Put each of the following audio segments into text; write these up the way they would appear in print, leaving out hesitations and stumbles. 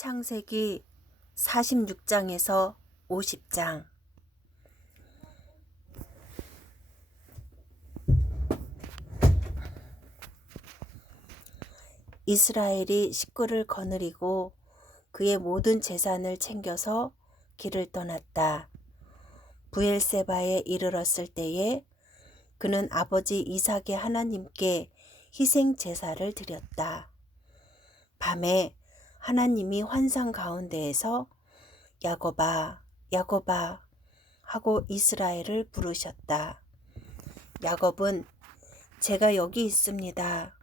창세기 46장에서 50장. 이스라엘이 식구를 거느리고 그의 모든 재산을 챙겨서 길을 떠났다. 브엘세바에 이르렀을 때에 그는 아버지 이삭의 하나님께 희생 제사를 드렸다. 밤에 하나님이 환상 가운데에서 야곱아, 야곱아 하고 이스라엘을 부르셨다. 야곱은 제가 여기 있습니다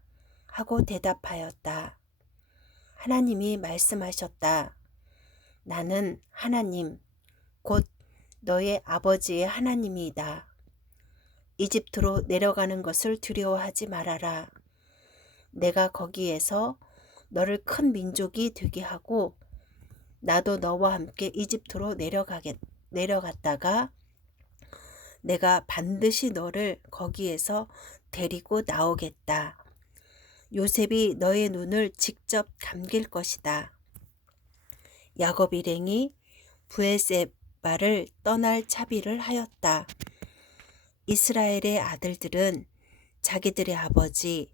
하고 대답하였다. 하나님이 말씀하셨다. 나는 하나님, 곧 너의 아버지의 하나님이다. 이집트로 내려가는 것을 두려워하지 말아라. 내가 거기에서 너를 큰 민족이 되게 하고 나도 너와 함께 이집트로 내려갔다가 내가 반드시 너를 거기에서 데리고 나오겠다. 요셉이 너의 눈을 직접 감길 것이다. 야곱 일행이 브엘세바를 떠날 차비를 하였다. 이스라엘의 아들들은 자기들의 아버지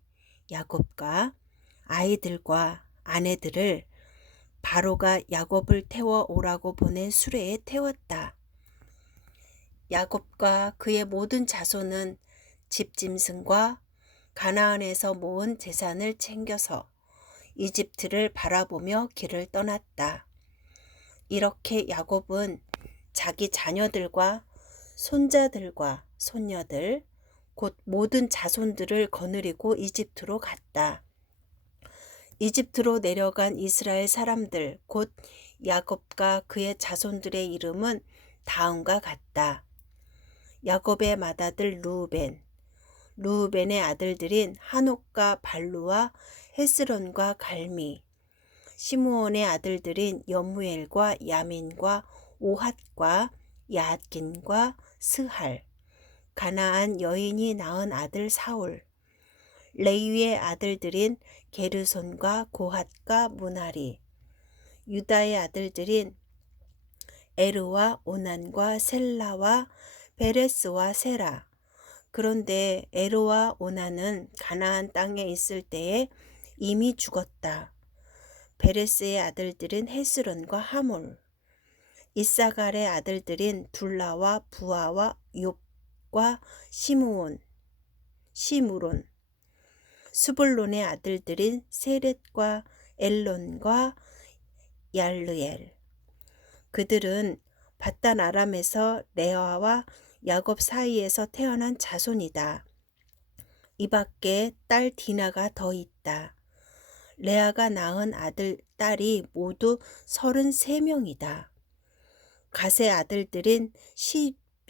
야곱과 아이들과 아내들을 바로가 야곱을 태워 오라고 보낸 수레에 태웠다. 야곱과 그의 모든 자손은 집짐승과 가나안에서 모은 재산을 챙겨서 이집트를 바라보며 길을 떠났다. 이렇게 야곱은 자기 자녀들과 손자들과 손녀들, 곧 모든 자손들을 거느리고 이집트로 갔다. 이집트로 내려간 이스라엘 사람들, 곧 야곱과 그의 자손들의 이름은 다음과 같다. 야곱의 맏아들 르우벤의 아들들인 하녹과 발루와 헤스론과 갈미, 시므온의 아들들인 여무엘과 야민과 오핫과 야앗긴과 스할, 가나안 여인이 낳은 아들 사울, 레위의 아들들인 게르손과 고핫과 무나리, 유다의 아들들인 에르와 오난과 셀라와 베레스와 세라. 그런데 에르와 오난은 가나안 땅에 있을 때에 이미 죽었다. 베레스의 아들들인 헤스론과 하몰, 이사갈의 아들들인 둘라와 부아와 욥과 시므론, 스불론의 아들들인 세렛과 엘론과 얄르엘. 그들은 밧단 아람에서 레아와 야곱 사이에서 태어난 자손이다. 이 밖에 딸 디나가 더 있다. 레아가 낳은 딸이 모두 33명이다. 갓의 아들들인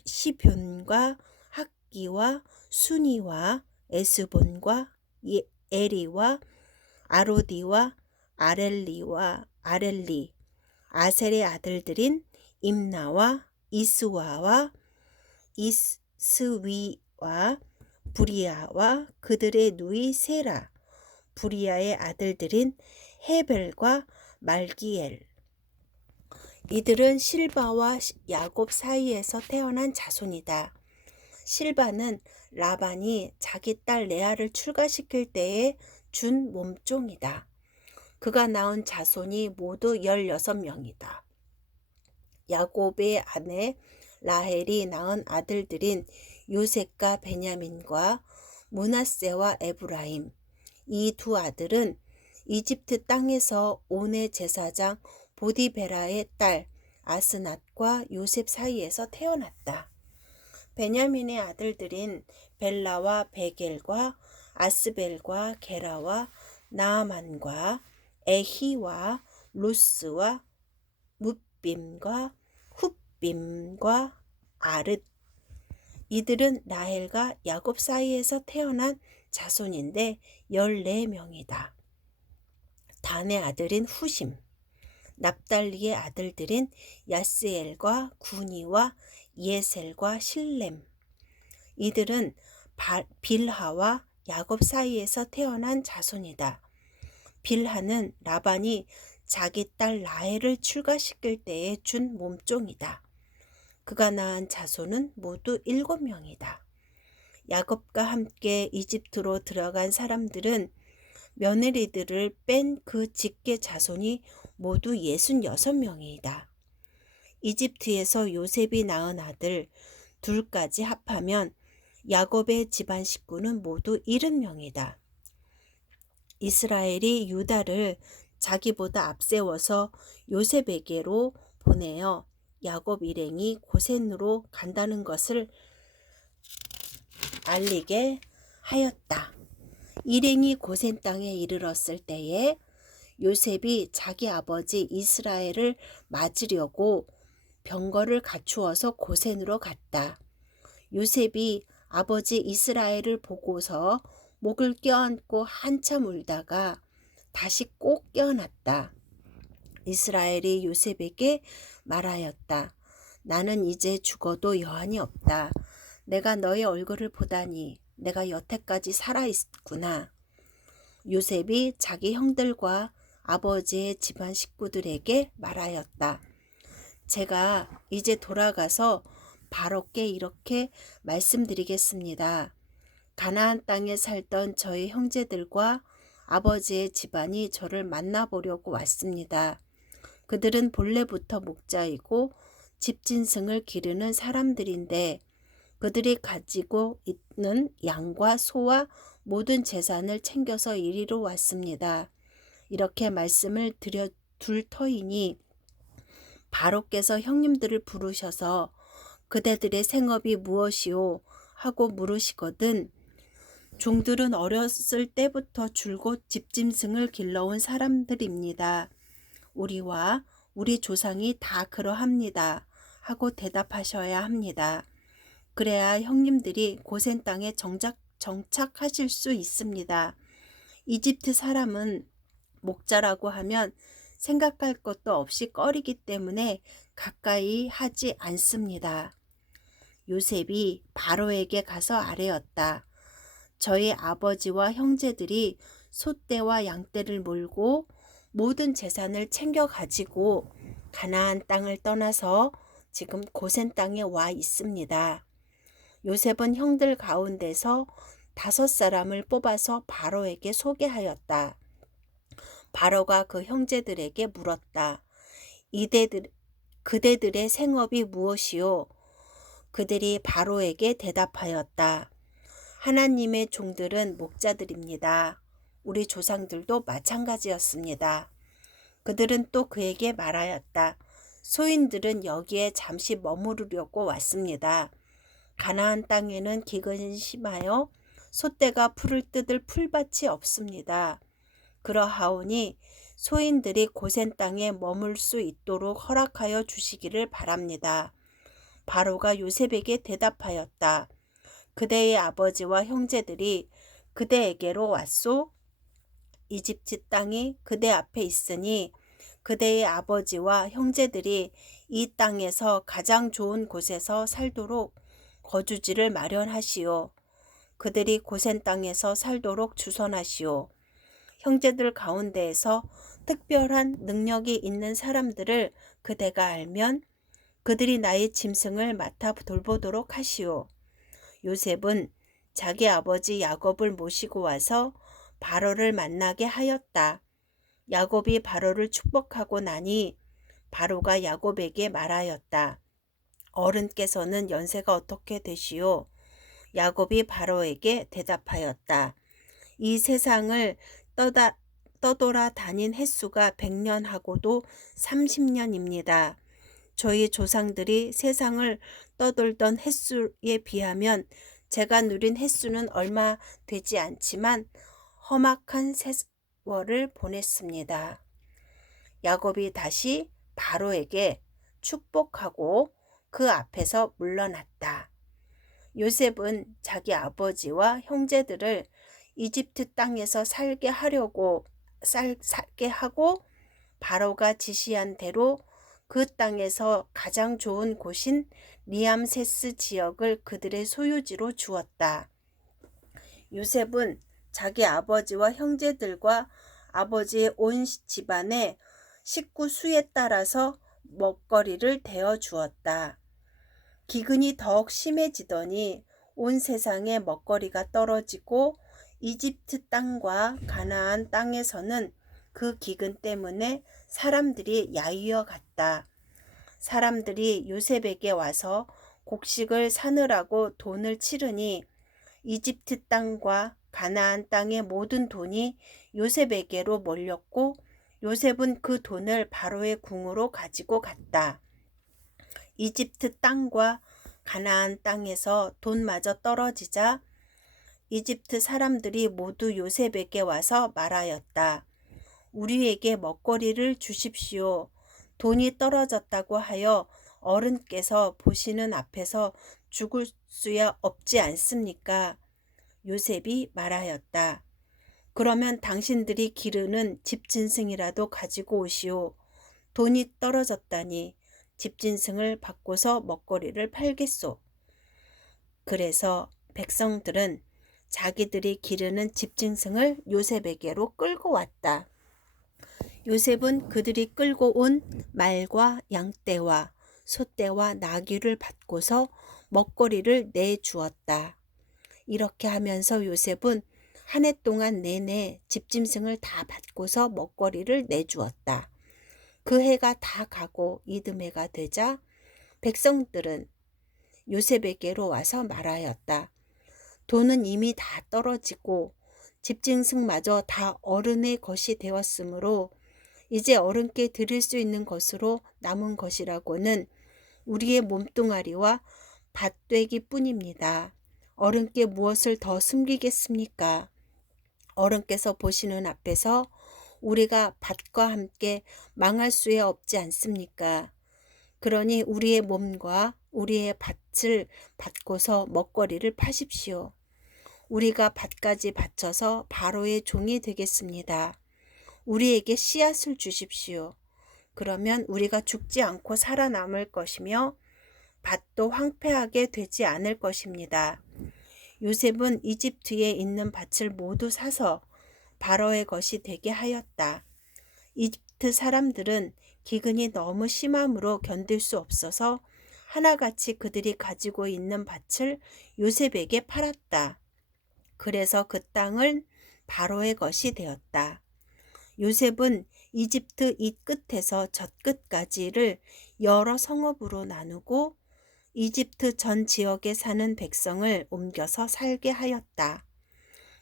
시뷴과 학기와 순이와 에스본과 에리와 아로디와 아렐리, 아셀의 아들들인 임나와 이스와와 이스위와 부리아와 그들의 누이 세라, 부리아의 아들들인 헤벨과 말기엘. 이들은 실바와 야곱 사이에서 태어난 자손이다. 실바는 라반이 자기 딸 레아를 출가시킬 때에 준 몸종이다. 그가 낳은 자손이 모두 16명이다. 야곱의 아내 라헬이 낳은 아들들인 요셉과 베냐민과 므낫세와 에브라임. 이 두 아들은 이집트 땅에서 온의 제사장 보디베라의 딸 아스낫과 요셉 사이에서 태어났다. 베냐민의 아들들인 벨라와 베겔과 아스벨과 게라와 나아만과 에히와 루스와 뭇빔과 훗빔과 아릇. 이들은 라헬과 야곱 사이에서 태어난 자손인데 14명이다. 단의 아들인 후심, 납달리의 아들들인 야스엘과 구니와 예셀과 실렘. 이들은 빌하와 야곱 사이에서 태어난 자손이다. 빌하는 라반이 자기 딸 라헬을 출가시킬 때에 준 몸종이다. 그가 낳은 자손은 모두 7명이다. 야곱과 함께 이집트로 들어간 사람들은 며느리들을 뺀 그 직계 자손이 모두 66명이다. 이집트에서 요셉이 낳은 아들 둘까지 합하면 야곱의 집안 식구는 모두 70명이다. 이스라엘이 유다를 자기보다 앞세워서 요셉에게로 보내어 야곱 일행이 고센으로 간다는 것을 알리게 하였다. 일행이 고센 땅에 이르렀을 때에 요셉이 자기 아버지 이스라엘을 맞으려고 병거를 갖추어서 고센으로 갔다. 요셉이 아버지 이스라엘을 보고서 목을 껴안고 한참 울다가 다시 꼭 깨어났다. 이스라엘이 요셉에게 말하였다. 나는 이제 죽어도 여한이 없다. 내가 너의 얼굴을 보다니 내가 여태까지 살아있구나. 요셉이 자기 형들과 아버지의 집안 식구들에게 말하였다. 제가 이제 돌아가서 바로께 이렇게 말씀드리겠습니다. 가나안 땅에 살던 저희 형제들과 아버지의 집안이 저를 만나보려고 왔습니다. 그들은 본래부터 목자이고 집짐승을 기르는 사람들인데 그들이 가지고 있는 양과 소와 모든 재산을 챙겨서 이리로 왔습니다. 이렇게 말씀을 둘 터이니 바로께서 형님들을 부르셔서 그대들의 생업이 무엇이오 하고 물으시거든 종들은 어렸을 때부터 줄곧 집짐승을 길러온 사람들입니다. 우리와 우리 조상이 다 그러합니다 하고 대답하셔야 합니다. 그래야 형님들이 고센 땅에 정착하실 수 있습니다. 이집트 사람은 목자라고 하면 생각할 것도 없이 꺼리기 때문에 가까이 하지 않습니다. 요셉이 바로에게 가서 아뢰었다. 저희 아버지와 형제들이 소떼와 양떼를 몰고 모든 재산을 챙겨 가지고 가나안 땅을 떠나서 지금 고센 땅에 와 있습니다. 요셉은 형들 가운데서 5사람을 뽑아서 바로에게 소개하였다. 바로가 그 형제들에게 물었다. 그대들의 생업이 무엇이요? 그들이 바로에게 대답하였다. 하나님의 종들은 목자들입니다. 우리 조상들도 마찬가지였습니다. 그들은 또 그에게 말하였다. 소인들은 여기에 잠시 머무르려고 왔습니다. 가나안 땅에는 기근이 심하여 소떼가 풀을 뜯을 풀밭이 없습니다. 그러하오니 소인들이 고센 땅에 머물 수 있도록 허락하여 주시기를 바랍니다. 바로가 요셉에게 대답하였다. 그대의 아버지와 형제들이 그대에게로 왔소? 이집트 땅이 그대 앞에 있으니 그대의 아버지와 형제들이 이 땅에서 가장 좋은 곳에서 살도록 거주지를 마련하시오. 그들이 고센 땅에서 살도록 주선하시오. 형제들 가운데에서 특별한 능력이 있는 사람들을 그대가 알면 그들이 나의 짐승을 맡아 돌보도록 하시오. 요셉은 자기 아버지 야곱을 모시고 와서 바로를 만나게 하였다. 야곱이 바로를 축복하고 나니 바로가 야곱에게 말하였다. 어른께서는 연세가 어떻게 되시오? 야곱이 바로에게 대답하였다. 이 세상을 떠돌아 다닌 횟수가 100년하고도 30년입니다. 저희 조상들이 세상을 떠돌던 횟수에 비하면 제가 누린 횟수는 얼마 되지 않지만 험악한 세월을 보냈습니다. 야곱이 다시 바로에게 축복하고 그 앞에서 물러났다. 요셉은 자기 아버지와 형제들을 이집트 땅에서 살게 하고 바로가 지시한 대로 그 땅에서 가장 좋은 곳인 리암세스 지역을 그들의 소유지로 주었다. 요셉은 자기 아버지와 형제들과 아버지의 온 집안에 식구 수에 따라서 먹거리를 대어 주었다. 기근이 더욱 심해지더니 온 세상에 먹거리가 떨어지고 이집트 땅과 가나안 땅에서는 그 기근 때문에 사람들이 야위어 갔다. 사람들이 요셉에게 와서 곡식을 사느라고 돈을 치르니 이집트 땅과 가나안 땅의 모든 돈이 요셉에게로 몰렸고 요셉은 그 돈을 바로의 궁으로 가지고 갔다. 이집트 땅과 가나안 땅에서 돈마저 떨어지자 이집트 사람들이 모두 요셉에게 와서 말하였다. 우리에게 먹거리를 주십시오. 돈이 떨어졌다고 하여 어른께서 보시는 앞에서 죽을 수야 없지 않습니까? 요셉이 말하였다. 그러면 당신들이 기르는 집짐승이라도 가지고 오시오. 돈이 떨어졌다니 집짐승을 바꿔서 먹거리를 팔겠소. 그래서 백성들은 자기들이 기르는 집짐승을 요셉에게로 끌고 왔다. 요셉은 그들이 끌고 온 말과 양떼와 소떼와 나귀를 받고서 먹거리를 내주었다. 이렇게 하면서 요셉은 한 해 동안 내내 집짐승을 다 받고서 먹거리를 내주었다. 그 해가 다 가고 이듬해가 되자 백성들은 요셉에게로 와서 말하였다. 돈은 이미 다 떨어지고 집짐승마저 다 어른의 것이 되었으므로 이제 어른께 드릴 수 있는 것으로 남은 것이라고는 우리의 몸뚱아리와 밭되기뿐입니다. 어른께 무엇을 더 숨기겠습니까? 어른께서 보시는 앞에서 우리가 밭과 함께 망할 수야 없지 않습니까? 그러니 우리의 몸과 우리의 밭을 받고서 먹거리를 파십시오. 우리가 밭까지 바쳐서 바로의 종이 되겠습니다. 우리에게 씨앗을 주십시오. 그러면 우리가 죽지 않고 살아남을 것이며 밭도 황폐하게 되지 않을 것입니다. 요셉은 이집트에 있는 밭을 모두 사서 바로의 것이 되게 하였다. 이집트 사람들은 기근이 너무 심함으로 견딜 수 없어서 하나같이 그들이 가지고 있는 밭을 요셉에게 팔았다. 그래서 그 땅은 바로의 것이 되었다. 요셉은 이집트 이 끝에서 저 끝까지를 여러 성읍으로 나누고 이집트 전 지역에 사는 백성을 옮겨서 살게 하였다.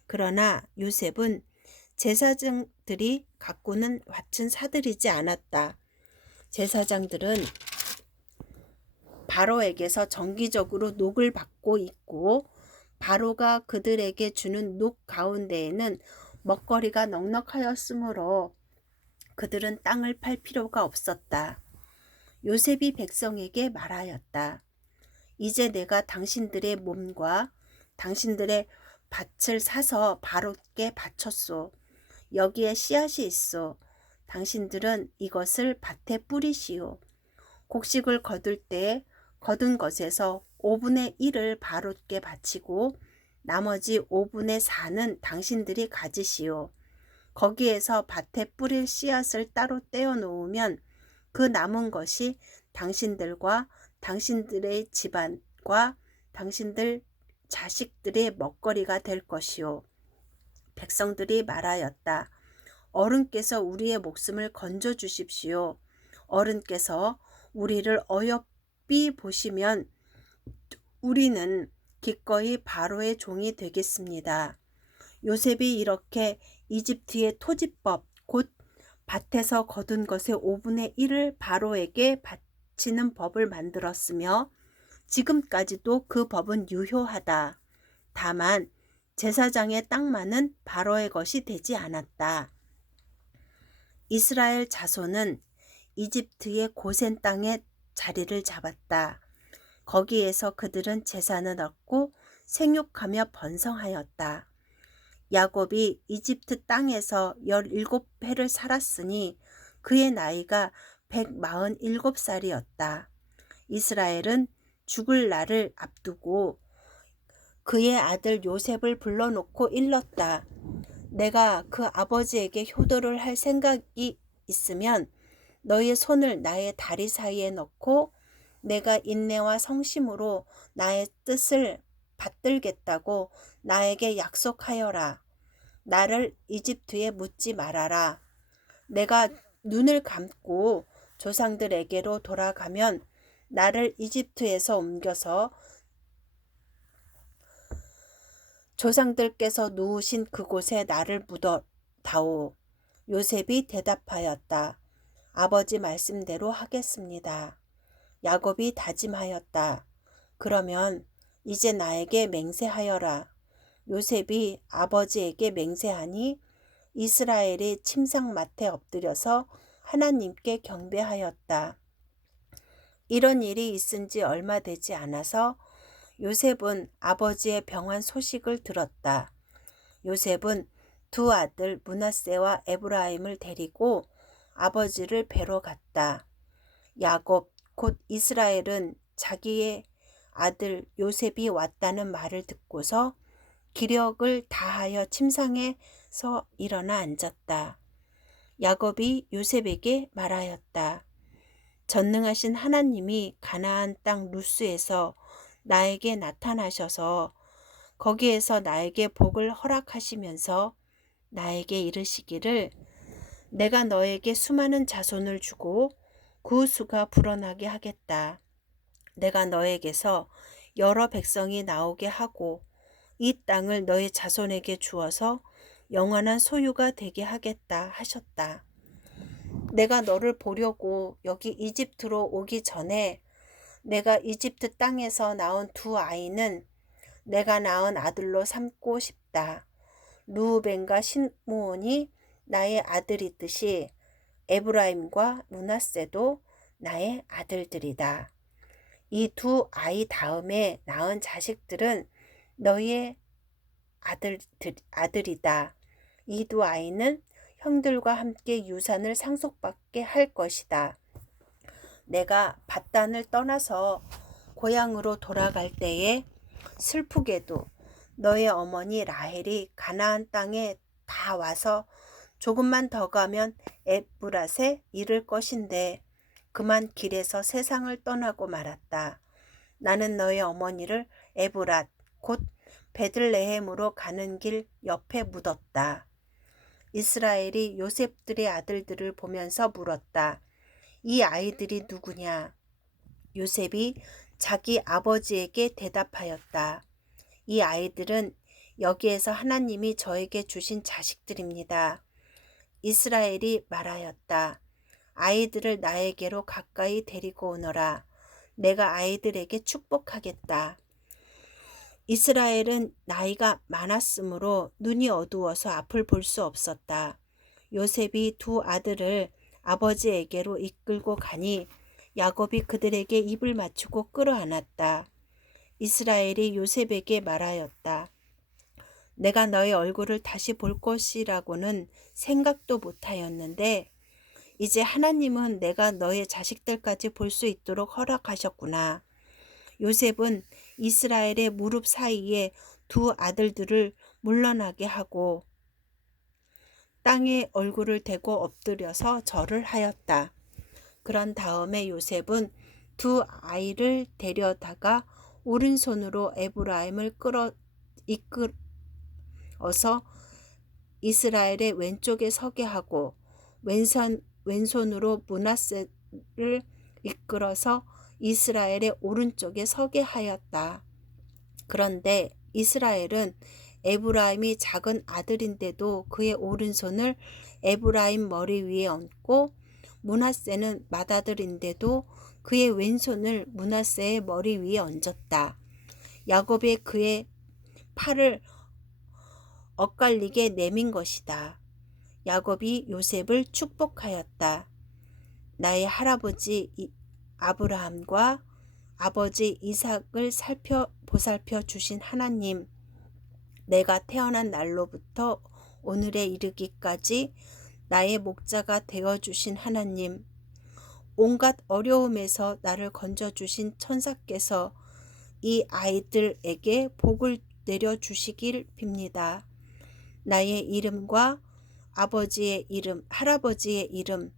그러나 요셉은 제사장들이 가꾸는 밭은 사들이지 않았다. 제사장들은 바로에게서 정기적으로 녹을 받고 있고 바로가 그들에게 주는 녹 가운데에는 먹거리가 넉넉하였으므로 그들은 땅을 팔 필요가 없었다. 요셉이 백성에게 말하였다. 이제 내가 당신들의 몸과 당신들의 밭을 사서 바로께 바쳤소. 여기에 씨앗이 있소. 당신들은 이것을 밭에 뿌리시오. 곡식을 거둘 때 거둔 것에서 5분의 1을 바로께 바치고 나머지 5분의 4는 당신들이 가지시오. 거기에서 밭에 뿌릴 씨앗을 따로 떼어 놓으면 그 남은 것이 당신들과 당신들의 집안과 당신들 자식들의 먹거리가 될 것이요. 백성들이 말하였다. 어른께서 우리의 목숨을 건져 주십시오. 어른께서 우리를 어여삐 보시면 우리는 기꺼이 바로의 종이 되겠습니다. 요셉이 이렇게 이집트의 토지법 곧 밭에서 거둔 것의 5분의 1을 바로에게 바치는 법을 만들었으며 지금까지도 그 법은 유효하다. 다만 제사장의 땅만은 바로의 것이 되지 않았다. 이스라엘 자손은 이집트의 고센 땅에 자리를 잡았다. 거기에서 그들은 재산을 얻고 생육하며 번성하였다. 야곱이 이집트 땅에서 17해를 살았으니 그의 나이가 147살이었다. 이스라엘은 죽을 날을 앞두고 그의 아들 요셉을 불러놓고 일렀다. 내가 그 아버지에게 효도를 할 생각이 있으면 너의 손을 나의 다리 사이에 넣고 내가 인내와 성심으로 나의 뜻을 받들겠다고 나에게 약속하여라. 나를 이집트에 묻지 말아라. 내가 눈을 감고 조상들에게로 돌아가면 나를 이집트에서 옮겨서 조상들께서 누우신 그곳에 나를 묻어다오. 요셉이 대답하였다. 아버지 말씀대로 하겠습니다. 야곱이 다짐하였다. 그러면 이제 나에게 맹세하여라. 요셉이 아버지에게 맹세하니 이스라엘이 침상맡에 엎드려서 하나님께 경배하였다. 이런 일이 있은 지 얼마 되지 않아서 요셉은 아버지의 병환 소식을 들었다. 요셉은 두 아들 므낫세와 에브라임을 데리고 아버지를 뵈러 갔다. 야곱 곧 이스라엘은 자기의 아들 요셉이 왔다는 말을 듣고서 기력을 다하여 침상에서 일어나 앉았다. 야곱이 요셉에게 말하였다. 전능하신 하나님이 가나안 땅 루스에서 나에게 나타나셔서 거기에서 나에게 복을 허락하시면서 나에게 이르시기를 내가 너에게 수많은 자손을 주고 그 수가 불어나게 하겠다. 내가 너에게서 여러 백성이 나오게 하고 이 땅을 너의 자손에게 주어서 영원한 소유가 되게 하겠다 하셨다. 내가 너를 보려고 여기 이집트로 오기 전에 내가 이집트 땅에서 낳은 두 아이는 내가 낳은 아들로 삼고 싶다. 르우벤과 시므온이 나의 아들이듯이 에브라임과 므낫세도 나의 아들들이다. 이 두 아이 다음에 낳은 자식들은 너희의 아들이다. 이 두 아이는 형들과 함께 유산을 상속받게 할 것이다. 내가 밧단을 떠나서 고향으로 돌아갈 때에 슬프게도 너의 어머니 라헬이 가나안 땅에 다 와서 조금만 더 가면 에브랏에 이를 것인데 그만 길에서 세상을 떠나고 말았다. 나는 너의 어머니를 에브랏 곧 베들레헴으로 가는 길 옆에 묻었다. 이스라엘이 요셉들의 아들들을 보면서 물었다. 이 아이들이 누구냐? 요셉이 자기 아버지에게 대답하였다. 이 아이들은 여기에서 하나님이 저에게 주신 자식들입니다. 이스라엘이 말하였다. 아이들을 나에게로 가까이 데리고 오너라. 내가 아이들에게 축복하겠다. 이스라엘은 나이가 많았으므로 눈이 어두워서 앞을 볼 수 없었다. 요셉이 두 아들을 아버지에게로 이끌고 가니 야곱이 그들에게 입을 맞추고 끌어안았다. 이스라엘이 요셉에게 말하였다. 내가 너의 얼굴을 다시 볼 것이라고는 생각도 못하였는데 이제 하나님은 내가 너의 자식들까지 볼 수 있도록 허락하셨구나. 요셉은 이스라엘의 무릎 사이에 두 아들들을 물러나게 하고 땅에 얼굴을 대고 엎드려서 절을 하였다. 그런 다음에 요셉은 두 아이를 데려다가 오른손으로 에브라임을 이끌어서 이스라엘의 왼쪽에 서게 하고 왼손으로 므낫세를 이끌어서 이스라엘의 오른쪽에 서게 하였다. 그런데 이스라엘은 에브라임이 작은 아들인데도 그의 오른손을 에브라임 머리 위에 얹고 므낫세는 맏아들인데도 그의 왼손을 므낫세의 머리 위에 얹었다. 야곱이 그의 팔을 엇갈리게 내민 것이다. 야곱이 요셉을 축복하였다. 나의 할아버지 아브라함과 아버지 이삭을 보살펴 주신 하나님, 내가 태어난 날로부터 오늘에 이르기까지 나의 목자가 되어주신 하나님, 온갖 어려움에서 나를 건져주신 천사께서 이 아이들에게 복을 내려주시길 빕니다. 나의 이름과 아버지의 이름, 할아버지의 이름,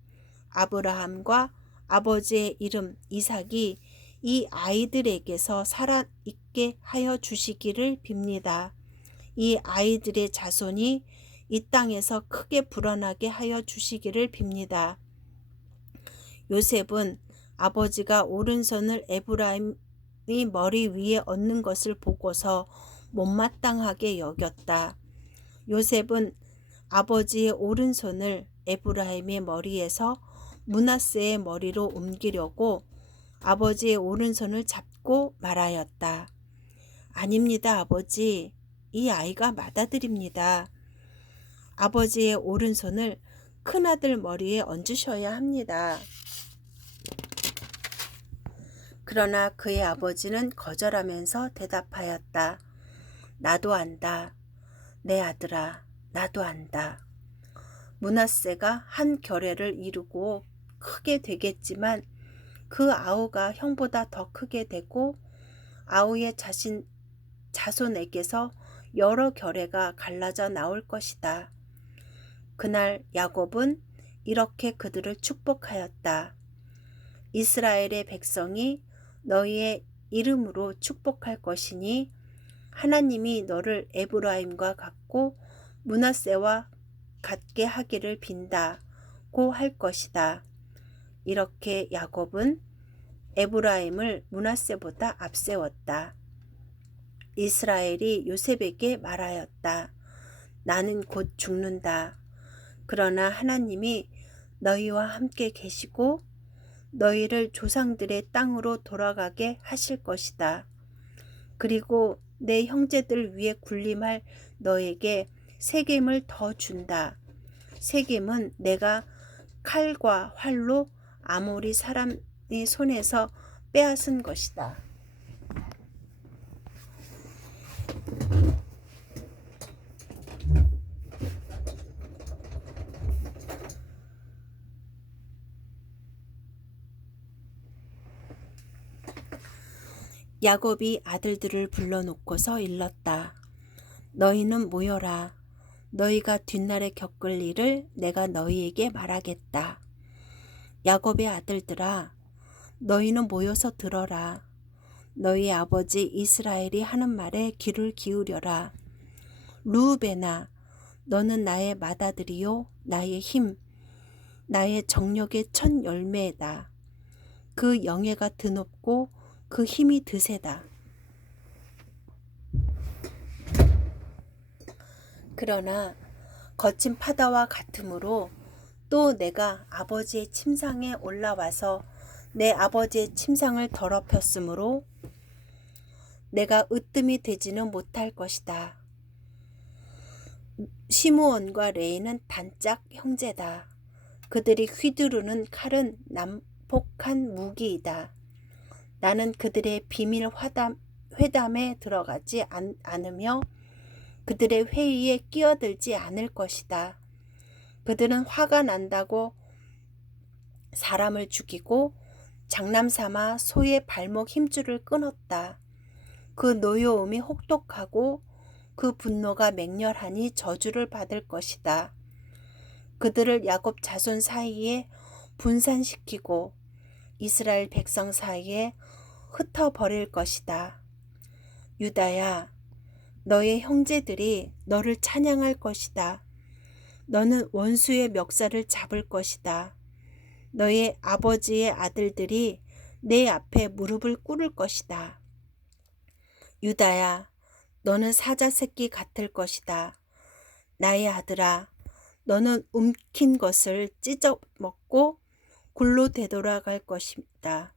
아브라함과 아버지의 이름 이삭이 이 아이들에게서 살아있게 하여 주시기를 빕니다. 이 아이들의 자손이 이 땅에서 크게 불어나게 하여 주시기를 빕니다. 요셉은 아버지가 오른손을 에브라임의 머리 위에 얹는 것을 보고서 못마땅하게 여겼다. 요셉은 아버지의 오른손을 에브라임의 머리에서 므낫세의 머리로 옮기려고 아버지의 오른손을 잡고 말하였다. 아닙니다, 아버지. 이 아이가 맏아들입니다. 아버지의 오른손을 큰아들 머리에 얹으셔야 합니다. 그러나 그의 아버지는 거절하면서 대답하였다. 나도 안다. 내 아들아, 나도 안다. 므낫세가 한 결례를 이루고 크게 되겠지만 그 아우가 형보다 더 크게 되고 아우의 자손에게서 여러 결례가 갈라져 나올 것이다. 그날 야곱은 이렇게 그들을 축복하였다. 이스라엘의 백성이 너희의 이름으로 축복할 것이니 하나님이 너를 에브라임과 같고 므낫세와 같게 하기를 빈다고 할 것이다. 이렇게 야곱은 에브라임을 므낫세보다 앞세웠다. 이스라엘이 요셉에게 말하였다. 나는 곧 죽는다. 그러나 하나님이 너희와 함께 계시고 너희를 조상들의 땅으로 돌아가게 하실 것이다. 그리고 내 형제들 위에 군림할 너에게 세겜을 더 준다. 세겜은 내가 칼과 활로 아모리 사람의 손에서 빼앗은 것이다. 야곱이 아들들을 불러놓고서 일렀다. 너희는 모여라. 너희가 뒷날에 겪을 일을 내가 너희에게 말하겠다. 야곱의 아들들아, 너희는 모여서 들어라. 너희 아버지 이스라엘이 하는 말에 귀를 기울여라. 르우벤아, 너는 나의 맏아들이요 나의 힘, 나의 정력의 첫 열매다. 그 영예가 드높고 그 힘이 드세다. 그러나 거친 바다와 같으므로 또 내가 아버지의 침상에 올라와서 내 아버지의 침상을 더럽혔으므로 내가 으뜸이 되지는 못할 것이다. 시므온과 레이는 단짝 형제다. 그들이 휘두르는 칼은 난폭한 무기이다. 나는 그들의 비밀 회담에 들어가지 않으며 그들의 회의에 끼어들지 않을 것이다. 그들은 화가 난다고 사람을 죽이고 장난삼아 소의 발목 힘줄을 끊었다. 그 노여움이 혹독하고 그 분노가 맹렬하니 저주를 받을 것이다. 그들을 야곱 자손 사이에 분산시키고 이스라엘 백성 사이에 흩어버릴 것이다. 유다야, 너의 형제들이 너를 찬양할 것이다. 너는 원수의 멱살을 잡을 것이다. 너의 아버지의 아들들이 내 앞에 무릎을 꿇을 것이다. 유다야, 너는 사자 새끼 같을 것이다. 나의 아들아, 너는 움킨 것을 찢어 먹고 굴로 되돌아갈 것이다.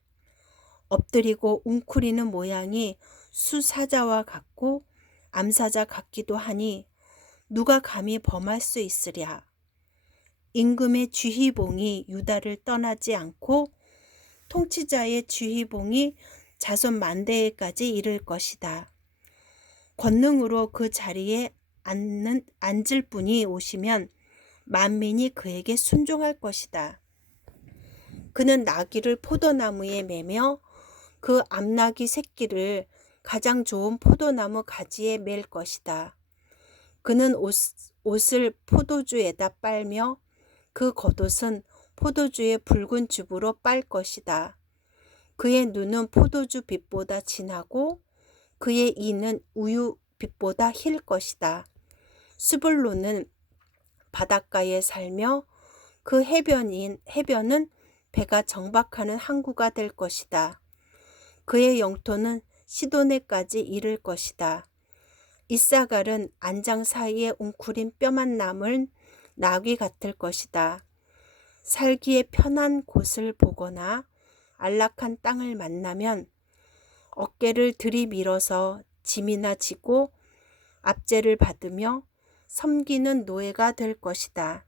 엎드리고 웅크리는 모양이 수사자와 같고 암사자 같기도 하니 누가 감히 범할 수 있으랴. 임금의 쥐희봉이 유다를 떠나지 않고 통치자의 쥐희봉이 자손 만대에까지 이를 것이다. 권능으로 그 자리에 앉을 분이 오시면 만민이 그에게 순종할 것이다. 그는 나귀를 포도나무에 매며 그 암나귀 새끼를 가장 좋은 포도나무 가지에 맬 것이다. 그는 옷을 포도주에다 빨며 그 겉옷은 포도주의 붉은 즙으로 빨 것이다. 그의 눈은 포도주 빛보다 진하고 그의 이는 우유 빛보다 힐 것이다. 스불론은 바닷가에 살며 그 해변은 배가 정박하는 항구가 될 것이다. 그의 영토는 시도네까지 이를 것이다. 이사갈은 안장 사이에 웅크린 뼈만 남은 나귀 같을 것이다. 살기에 편한 곳을 보거나 안락한 땅을 만나면 어깨를 들이밀어서 짐이나 지고 압제를 받으며 섬기는 노예가 될 것이다.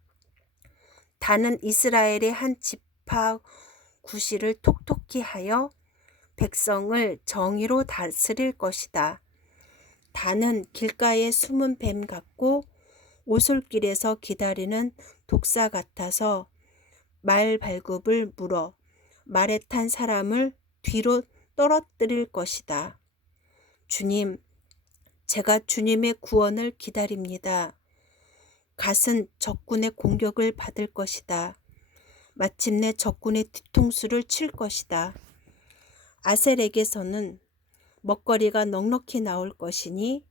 단은 이스라엘의 한 지파 구실을 톡톡히 하여 백성을 정의로 다스릴 것이다. 단은 길가에 숨은 뱀 같고 오솔길에서 기다리는 독사 같아서 말 발굽을 물어 말에 탄 사람을 뒤로 떨어뜨릴 것이다. 주님, 제가 주님의 구원을 기다립니다. 갓은 적군의 공격을 받을 것이다. 마침내 적군의 뒤통수를 칠 것이다. 아셀에게서는 먹거리가 넉넉히 나올 것이니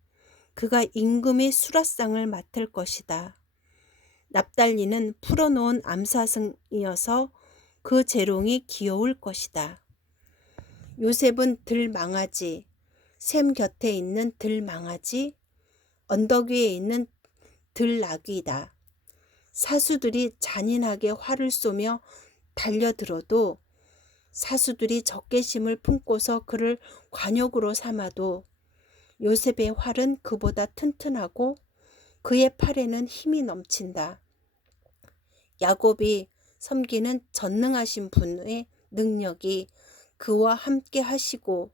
그가 임금의 수라상을 맡을 것이다. 납달리는 풀어놓은 암사슴이어서 그 재롱이 귀여울 것이다. 요셉은 들망아지, 샘 곁에 있는 들망아지, 언덕 위에 있는 들나귀다. 사수들이 잔인하게 활을 쏘며 달려들어도 사수들이 적개심을 품고서 그를 관역으로 삼아도 요셉의 활은 그보다 튼튼하고 그의 팔에는 힘이 넘친다. 야곱이 섬기는 전능하신 분의 능력이 그와 함께 하시고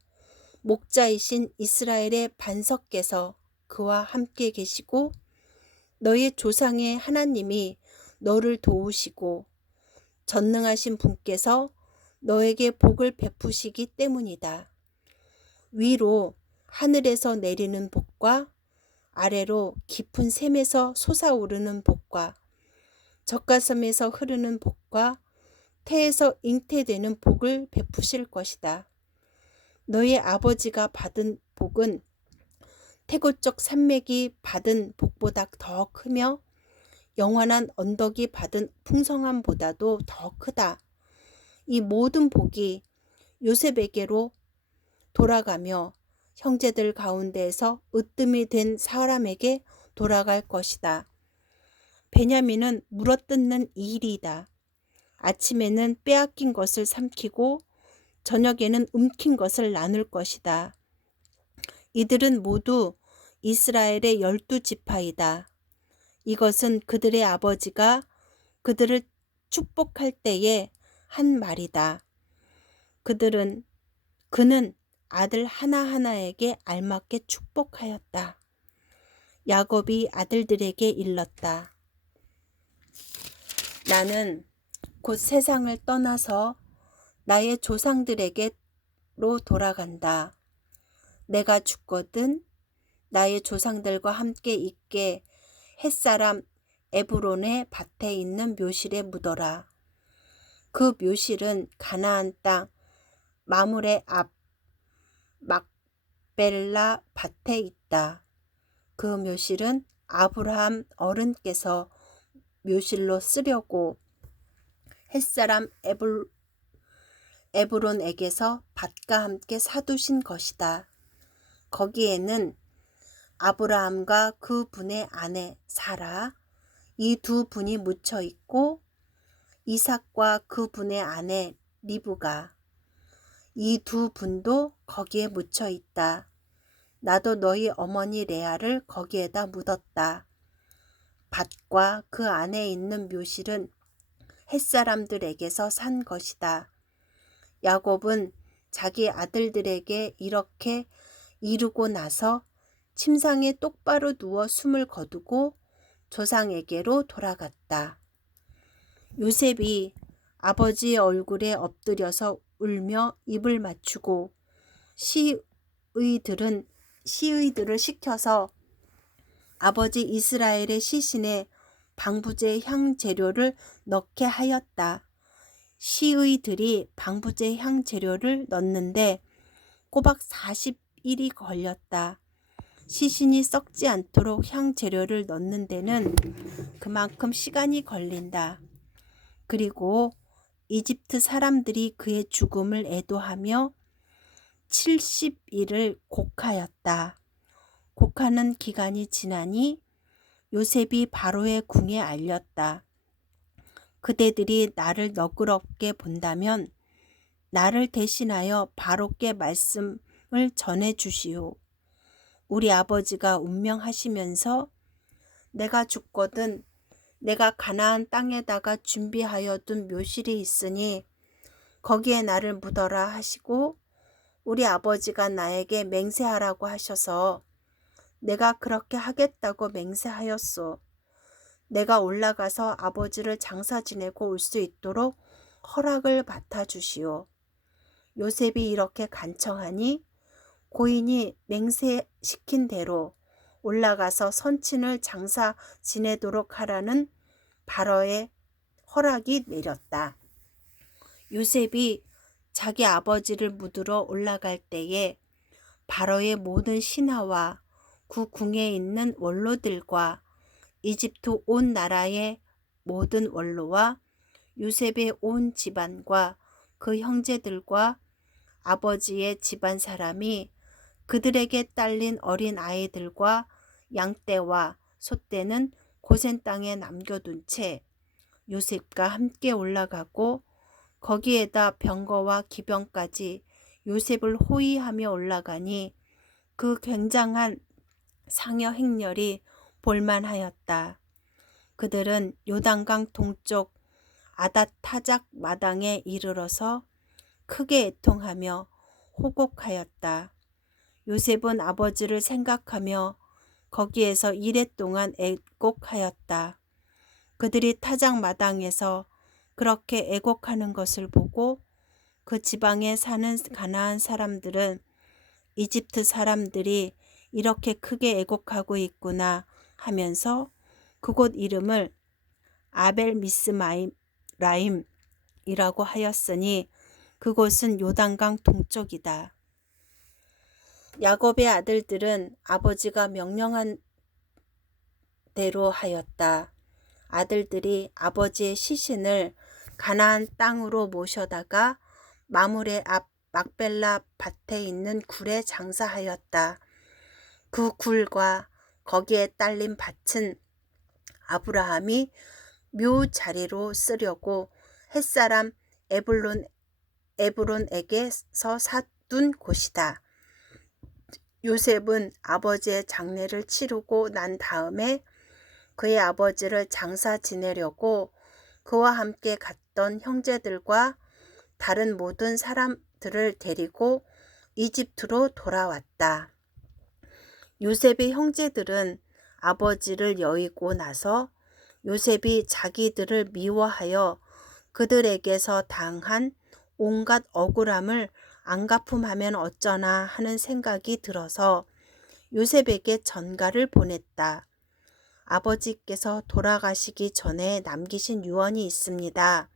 목자이신 이스라엘의 반석께서 그와 함께 계시고 너의 조상의 하나님이 너를 도우시고 전능하신 분께서 너에게 복을 베푸시기 때문이다. 위로 하늘에서 내리는 복과 아래로 깊은 샘에서 솟아오르는 복과 젖가슴에서 흐르는 복과 태에서 잉태되는 복을 베푸실 것이다. 너의 아버지가 받은 복은 태고적 산맥이 받은 복보다 더 크며 영원한 언덕이 받은 풍성함보다도 더 크다. 이 모든 복이 요셉에게로 돌아가며 형제들 가운데에서 으뜸이 된 사람에게 돌아갈 것이다. 베냐민은 물어뜯는 일이다. 아침에는 빼앗긴 것을 삼키고 저녁에는 움킨 것을 나눌 것이다. 이들은 모두 이스라엘의 12지파이다. 이것은 그들의 아버지가 그들을 축복할 때에 한 말이다. 그는 아들 하나하나에게 알맞게 축복하였다. 야곱이 아들들에게 일렀다. 나는 곧 세상을 떠나서 나의 조상들에게로 돌아간다. 내가 죽거든 나의 조상들과 함께 있게 햇사람 에브론의 밭에 있는 묘실에 묻어라. 그 묘실은 가나안 땅 마물의 앞 막벨라 밭에 있다. 그 묘실은 아브라함 어른께서 묘실로 쓰려고 햇사람 에브론에게서 밭과 함께 사두신 것이다. 거기에는 아브라함과 그 분의 아내 사라 이 두 분이 묻혀 있고 이삭과 그 분의 아내 리브가 이 두 분도 거기에 묻혀 있다. 나도 너희 어머니 레아를 거기에다 묻었다. 밭과 그 안에 있는 묘실은 햇사람들에게서 산 것이다. 야곱은 자기 아들들에게 이렇게 이루고 나서 침상에 똑바로 누워 숨을 거두고 조상에게로 돌아갔다. 요셉이 아버지의 얼굴에 엎드려서 울며 입을 맞추고 시의들을 시켜서 아버지 이스라엘의 시신에 방부제 향 재료를 넣게 하였다. 시의들이 방부제 향 재료를 넣는데 꼬박 40일이 걸렸다. 시신이 썩지 않도록 향 재료를 넣는 데는 그만큼 시간이 걸린다. 그리고 이집트 사람들이 그의 죽음을 애도하며 70일을 곡하였다. 곡하는 기간이 지나니 요셉이 바로의 궁에 알렸다. 그대들이 나를 너그럽게 본다면 나를 대신하여 바로께 말씀을 전해 주시오. 우리 아버지가 운명하시면서 내가 죽거든 내가 가나안 땅에다가 준비하여 둔 묘실이 있으니 거기에 나를 묻어라 하시고 우리 아버지가 나에게 맹세하라고 하셔서 내가 그렇게 하겠다고 맹세하였소. 내가 올라가서 아버지를 장사 지내고 올 수 있도록 허락을 받아 주시오. 요셉이 이렇게 간청하니 고인이 맹세시킨 대로 올라가서 선친을 장사 지내도록 하라는 바로의 허락이 내렸다. 요셉이 자기 아버지를 묻으러 올라갈 때에 바로의 모든 신하와 그 궁에 있는 원로들과 이집트 온 나라의 모든 원로와 요셉의 온 집안과 그 형제들과 아버지의 집안 사람이 그들에게 딸린 어린 아이들과 양떼와 소떼는 고센 땅에 남겨둔 채 요셉과 함께 올라가고 거기에다 병거와 기병까지 요셉을 호위하며 올라가니 그 굉장한 상여 행렬이 볼만하였다. 그들은 요단강 동쪽 아닷타작 마당에 이르러서 크게 애통하며 호곡하였다. 요셉은 아버지를 생각하며 거기에서 이랫 동안 애곡하였다. 그들이 타작 마당에서 그렇게 애곡하는 것을 보고 그 지방에 사는 가나안 사람들은 이집트 사람들이 이렇게 크게 애곡하고 있구나 하면서 그곳 이름을 아벨 미스라임이라고 하였으니 그곳은 요단강 동쪽이다. 야곱의 아들들은 아버지가 명령한 대로 하였다. 아들들이 아버지의 시신을 가나안 땅으로 모셔다가 마물의 앞 막벨라 밭에 있는 굴에 장사하였다. 그 굴과 거기에 딸린 밭은 아브라함이 묘 자리로 쓰려고 햇사람 에브론에게서 사둔 곳이다. 요셉은 아버지의 장례를 치르고 난 다음에 그의 아버지를 장사 지내려고 그와 함께 갔던 형제들과 다른 모든 사람들을 데리고 이집트로 돌아왔다. 요셉의 형제들은 아버지를 여의고 나서 요셉이 자기들을 미워하여 그들에게서 당한 온갖 억울함을 안갚음하면 어쩌나 하는 생각이 들어서 요셉에게 전가를 보냈다. 아버지께서 돌아가시기 전에 남기신 유언이 있습니다.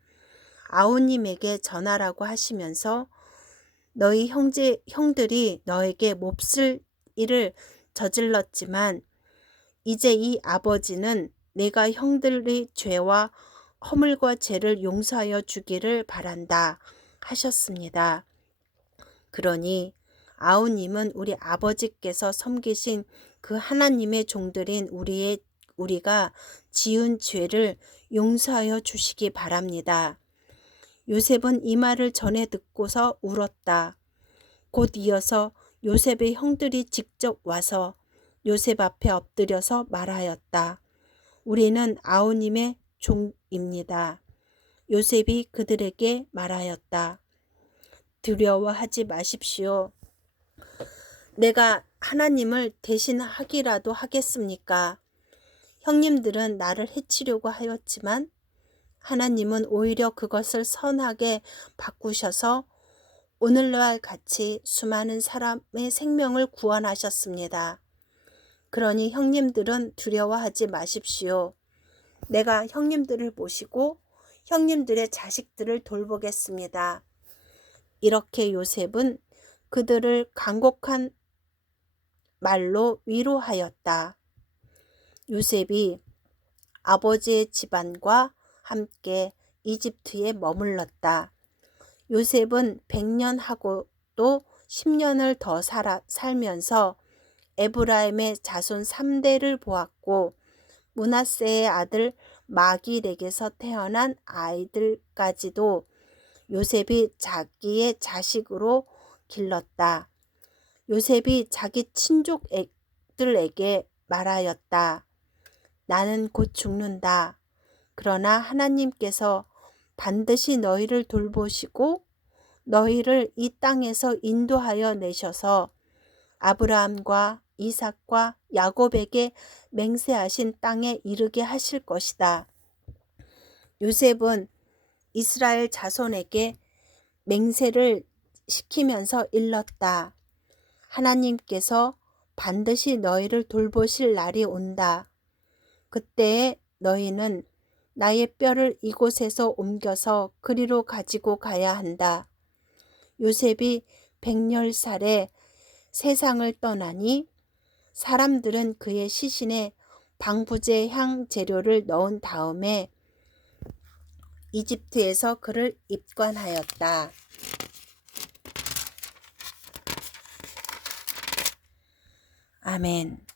아우님에게 전하라고 하시면서 너희 형들이 너에게 몹쓸 일을 저질렀지만 이제 이 아버지는 내가 형들의 죄와 허물과 죄를 용서하여 주기를 바란다 하셨습니다. 그러니 아우님은 우리 아버지께서 섬기신 그 하나님의 종들인 우리가 지은 죄를 용서하여 주시기 바랍니다. 요셉은 이 말을 전해 듣고서 울었다. 곧 이어서 요셉의 형들이 직접 와서 요셉 앞에 엎드려서 말하였다. 우리는 아우님의 종입니다. 요셉이 그들에게 말하였다. 두려워하지 마십시오. 내가 하나님을 대신하기라도 하겠습니까? 형님들은 나를 해치려고 하였지만 하나님은 오히려 그것을 선하게 바꾸셔서 오늘날 같이 수많은 사람의 생명을 구원하셨습니다. 그러니 형님들은 두려워하지 마십시오. 내가 형님들을 모시고 형님들의 자식들을 돌보겠습니다. 이렇게 요셉은 그들을 간곡한 말로 위로하였다. 요셉이 아버지의 집안과 함께 이집트에 머물렀다. 요셉은 100년하고도 10년을 더 살면서 에브라임의 자손 3대를 보았고 므낫세의 아들 마길에게서 태어난 아이들까지도 요셉이 자기의 자식으로 길렀다. 요셉이 자기 친족들에게 말하였다. 나는 곧 죽는다. 그러나 하나님께서 반드시 너희를 돌보시고 너희를 이 땅에서 인도하여 내셔서 아브라함과 이삭과 야곱에게 맹세하신 땅에 이르게 하실 것이다. 요셉은 이스라엘 자손에게 맹세를 시키면서 일렀다. 하나님께서 반드시 너희를 돌보실 날이 온다. 그때에 너희는 나의 뼈를 이곳에서 옮겨서 그리로 가지고 가야 한다. 요셉이 100살에 세상을 떠나니 사람들은 그의 시신에 방부제 향 재료를 넣은 다음에 이집트에서 그를 입관하였다. 아멘.